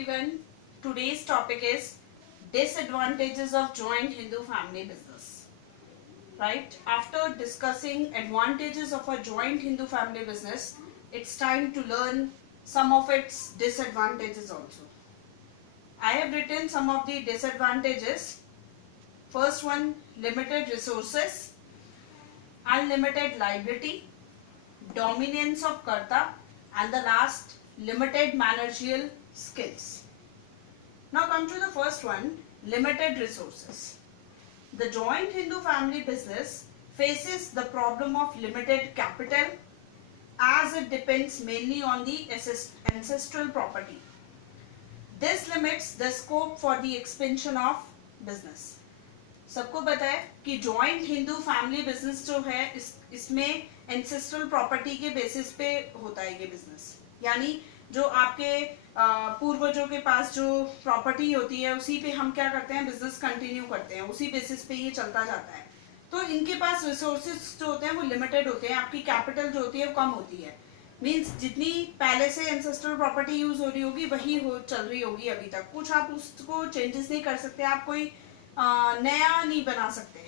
everyone. Today's topic is disadvantages of joint Hindu family business. Right? After discussing advantages of a joint Hindu family business, it's time to learn some of its disadvantages also. I have written some of the disadvantages. First one, limited resources, unlimited liability, dominance of karta, and the last, limited managerial skills. Now come to the first one, limited resources. The joint Hindu family business faces the problem of limited capital as it depends mainly on the ancestral property. This limits the scope for the expansion of business. सबको पता है कि joint Hindu family business जो है इसमें ancestral property के basis पे होता है ये बिजनेस, यानी जो आपके पूर्वजों के पास जो प्रॉपर्टी होती है उसी पे हम क्या करते हैं, बिजनेस कंटिन्यू करते हैं, उसी बेसिस पे ये चलता जाता है. तो इनके पास रिसोर्सेज जो होते हैं वो लिमिटेड होते हैं, आपकी कैपिटल जो होती है वो कम होती है. मीन्स जितनी पहले से एंसेस्ट्रल प्रॉपर्टी यूज हो रही होगी वही चल रही होगी अभी तक. कुछ आप उसको चेंजेस नहीं कर सकते, आप कोई नया नहीं बना सकते.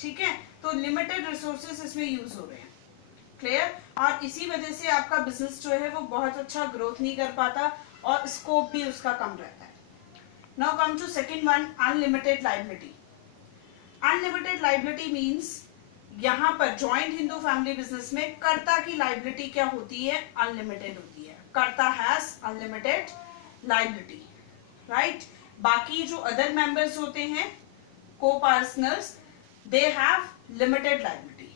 ठीक है, तो लिमिटेड रिसोर्सेज इसमें यूज हो रहे हैं. क्लियर? और इसी वजह से आपका बिजनेस जो है वो बहुत अच्छा ग्रोथ नहीं कर पाता और स्कोप भी उसका कम रहता है. Now come to second one, unlimited liability. Unlimited liability means यहाँ पर जॉइंट हिंदू फैमिली बिजनेस में कर्ता की लायबिलिटी क्या होती है, अनलिमिटेड होती है. कर्ता हैज अनलिमिटेड लायबिलिटी, राइट. बाकी जो अदर मेंबर्स होते हैं co-partners, they have limited liability.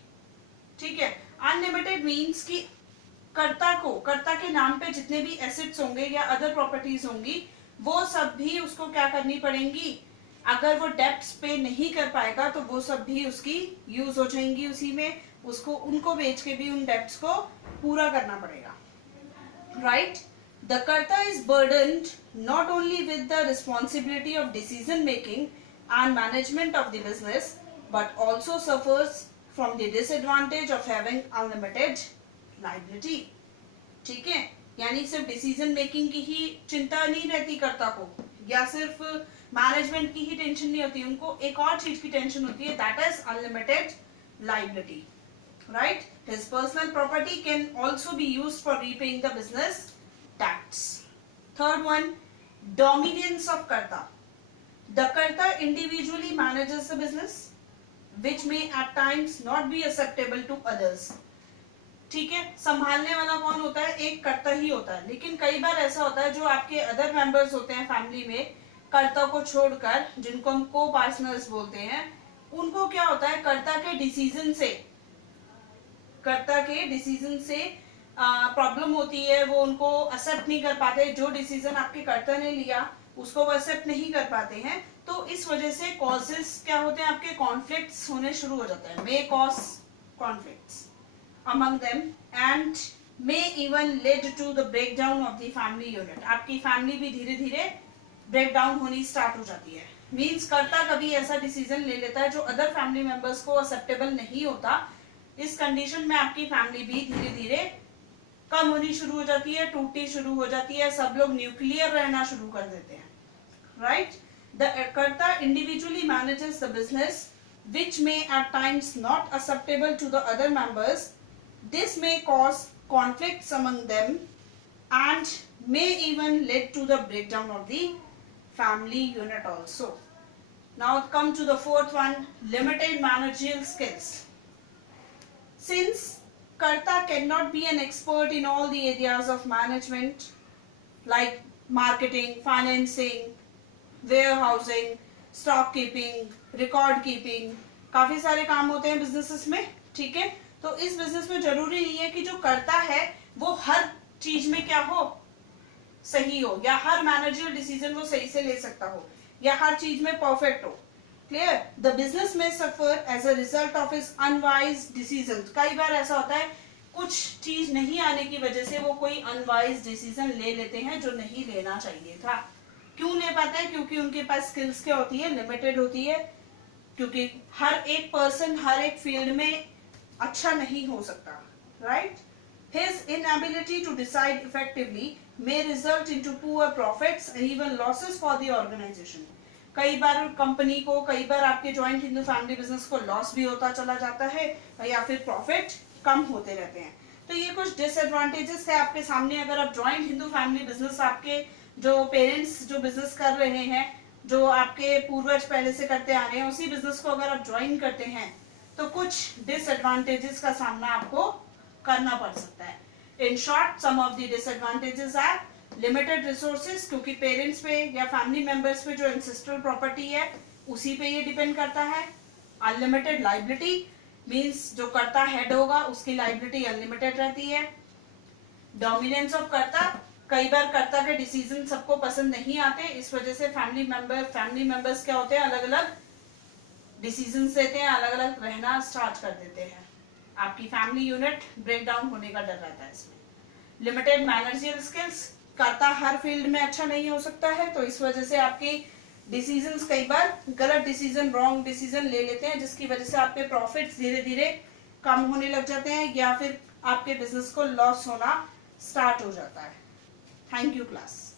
ठीक है. अनलिमिटेड मीन्स कि कर्ता के नाम पे जितने भी एसेट्स होंगे या अदर प्रॉपर्टीज होंगी वो सब भी उसको क्या करनी पड़ेंगी. अगर वो डेब्ट्स पे नहीं कर पाएगा तो वो सब भी उसकी यूज हो जाएंगी उसी में, उसको उनको बेच के भी उन डेब्ट्स को पूरा करना पड़ेगा. Right. The karta is burdened not only with the responsibility of decision making and management of the business, but also suffers from the disadvantage of having unlimited liability. ठीक है, यानी सिर्फ डिसीजन मेकिंग की ही चिंता नहीं रहती कर्ता को, या सिर्फ मैनेजमेंट की ही टेंशन नहीं होती, उनको एक और चीज की टेंशन होती है, that is unlimited liability. Right. His personal property can also be used for repaying the business tax. Third one, dominance of karta. The karta individually manages the business, which may at times not be acceptable to others. ठीक है, संभालने वाला कौन होता है, एक कर्ता ही होता है. लेकिन कई बार ऐसा होता है जो आपके अदर मेंबर्स होते हैं फैमिली में, कर्ता को छोड़कर, जिनको हम को पार्टनर्स बोलते हैं, उनको क्या होता है, कर्ता के डिसीजन से प्रॉब्लम होती है, वो उनको एक्सेप्ट नहीं कर पाते. जो डिसीजन आपके कर्ता ने लिया उसको वो एक्सेप्ट नहीं कर पाते हैं, तो इस वजह से कॉजेस क्या होते हैं, आपके कॉन्फ्लिक्ट्स होने शुरू हो जाते हैं. May cause conflicts among them and may even lead to the breakdown of the family unit. आपकी फैमिली भी धीरे धीरे ब्रेक डाउन होनी स्टार्ट हो जाती है. मीन्स कर्ता कभी ऐसा डिसीजन ले लेता है जो अदर फैमिली मेंबर्स को एक्सेप्टेबल नहीं होता. इस कंडीशन में आपकी फैमिली भी धीरे धीरे कम होनी शुरू हो जाती है, टूटनी शुरू हो जाती है, सब लोग न्यूक्लियर रहना शुरू कर देते हैं. राइट. द कर्ता individually manages the business which may at times not acceptable to the other members. This may cause conflicts among them and may even lead to the breakdown of the family unit also. Now come to the fourth one, limited managerial skills. Since karta cannot be an expert in all the areas of management like marketing, financing, warehousing, stock keeping, record keeping, काफी सारे काम होते हैं businesses में. ठीक है, तो इस बिजनेस में जरूरी नहीं है कि जो करता है वो हर चीज में क्या हो, सही हो, या हर मैनेजरियल डिसीजन वो सही से ले सकता हो, या हर चीज में परफेक्ट हो. Clear? The business may suffer as a result of his unwise decisions. कई बार ऐसा होता है कुछ चीज नहीं आने की वजह से वो कोई अनवाइज डिसीजन ले लेते हैं जो नहीं लेना चाहिए था. क्यों ले पाते हैं? क्योंकि उनके पास स्किल्स क्या होती है, लिमिटेड होती है. क्योंकि हर एक पर्सन हर एक फील्ड में अच्छा नहीं हो सकता. Right. His inability to decide effectively may result into poor profits and even losses for the organization. कई बार कंपनी को, कई बार आपके जॉइंट हिंदू फैमिली बिजनेस को लॉस भी होता चला जाता है या फिर प्रॉफिट कम होते रहते हैं. तो ये कुछ डिसएडवांटेजेस है आपके सामने. अगर आप जॉइंट हिंदू फैमिली बिजनेस, आपके जो पेरेंट्स जो बिजनेस कर रहे हैं, जो आपके पूर्वज पहले से करते आ रहे हैं, उसी बिजनेस को अगर आप ज्वाइन करते हैं तो कुछ डिसएडवांटेजेस का सामना आपको करना पड़ सकता है. In short, some of the disadvantages are limited resources, क्योंकि पेरेंट्स पे या फैमिली मेंबर्स पे जो एंसेस्ट्रल प्रॉपर्टी है उसी पे ये डिपेंड करता है. अनलिमिटेड लाइबिलिटी मींस जो कर्ता हेड होगा उसकी लाइबिलिटी अनलिमिटेड रहती है. डोमिनेंस ऑफ कर्ता, कई बार कर्ता के डिसीजन सबको पसंद नहीं आते, इस वजह से फैमिली मेंबर्स क्या होते हैं, अलग अलग डिसीजन देते हैं, अलग अलग रहना स्टार्ट कर देते हैं. आपकी फैमिली यूनिट ब्रेक डाउन होने का डर रहता है इसमें. लिमिटेड मैनेजरियल स्किल्स, कर्ता हर फील्ड में अच्छा नहीं हो सकता है, तो इस वजह से आपके डिसीजंस कई बार गलत डिसीजन, रॉन्ग डिसीजन ले लेते हैं, जिसकी वजह से आपके प्रॉफिट्स धीरे धीरे कम होने लग जाते हैं या फिर आपके बिजनेस को लॉस होना स्टार्ट हो जाता है. Thank you class.